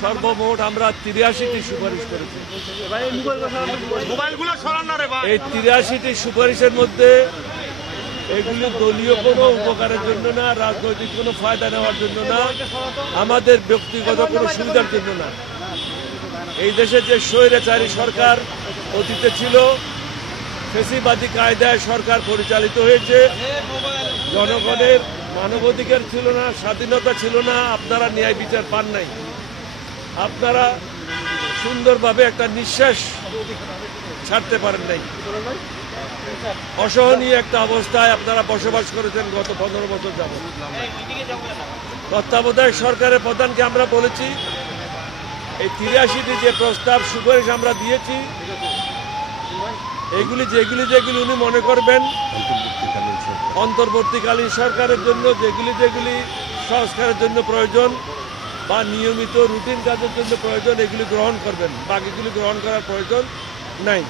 সর্বমোট আমরা ৮৩টি সুপারিশ করেছি। এই ৮৩টি সুপারিশের মধ্যে এগুলি দলীয় কোনো উপকারের জন্য না, রাজনৈতিক কোনো ফায়দা নেওয়ার জন্য না, আমাদের ব্যক্তিগত কোনো সুবিধার জন্য না। এই দেশে যে স্বৈরাচারী সরকার অতীতে ছিল, ফ্যাসিবাদী কায়দায় সরকার পরিচালিত হয়েছে, জনগণের মানবাধিকার ছিল না, স্বাধীনতা ছিল না, আপনারা ন্যায় বিচার পান নাই, আপনারা সুন্দরভাবে একটা নিঃশ্বাস ছাড়তে পারেন নাই, অসহনীয় একটা অবস্থায় আপনারা বসবাস করেছেন গত 15 বছর যাবত। তত্ত্বাবধায়ক সরকারের প্রধানকে আমরা বলেছি এই ৮৩টি যে প্রস্তাব সুপারিশ আমরা দিয়েছি, এগুলি যেগুলি উনি মনে করবেন অন্তর্বর্তীকালীন সরকারের জন্য যেগুলি সংস্কারের জন্য প্রয়োজন বা নিয়মিত রুটিন কাজের জন্য প্রয়োজন, এগুলি গ্রহণ করবেন, বাকিগুলি গ্রহণ করার প্রয়োজন নাই।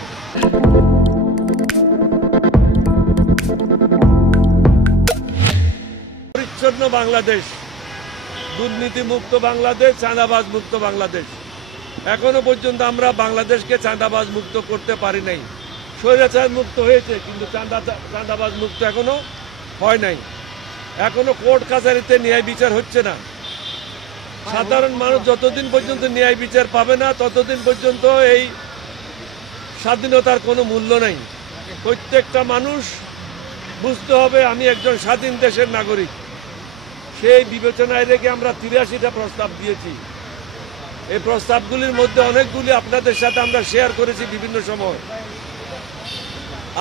পরিচ্ছন্ন বাংলাদেশ, দুর্নীতিমুক্ত বাংলাদেশ, চাঁদাবাজ মুক্ত বাংলাদেশ। এখনো পর্যন্ত আমরা বাংলাদেশকে চাঁদাবাজ মুক্ত করতে পারি নাই। স্বৈরাচার মুক্ত হয়েছে, কিন্তু চাঁদাবাজ মুক্ত এখনো হয় নাই। এখনো কোর্ট কাছারিতে ন্যায় বিচার হচ্ছে না। সাধারণ মানুষ যতদিন পর্যন্ত ন্যায় বিচার পাবে না, ততদিন পর্যন্ত এই স্বাধীনতার কোনো মূল্য নেই। প্রত্যেকটা মানুষ বুঝতে হবে আমি একজন স্বাধীন দেশের নাগরিক। সেই বিবেচনায় রেখে আমরা ৮৩টা প্রস্তাব দিয়েছি। এই প্রস্তাবগুলির মধ্যে অনেকগুলি আপনাদের সাথে আমরা শেয়ার করেছি বিভিন্ন সময়।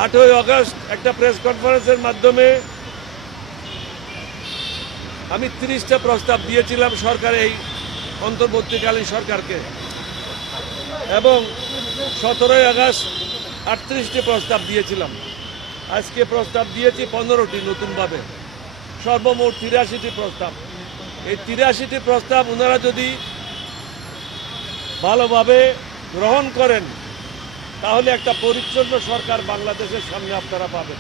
8ই আগস্ট একটা প্রেস কনফারেন্সের মাধ্যমে আমি 30টা প্রস্তাব দিয়েছিলাম সরকার, এই অন্তর্বর্তীকালীন সরকারকে, এবং 17ই আগস্ট 38টি প্রস্তাব দিয়েছিলাম। আজকে প্রস্তাব দিয়েছি 15টি নতুনভাবে, সর্বমোট ৮৩টি প্রস্তাব। এই ৮৩টি প্রস্তাব ওনারা যদি ভালোভাবে গ্রহণ করেন তাহলে একটা পরিচ্ছন্ন সরকার বাংলাদেশের সামনে আপনারা পাবেন।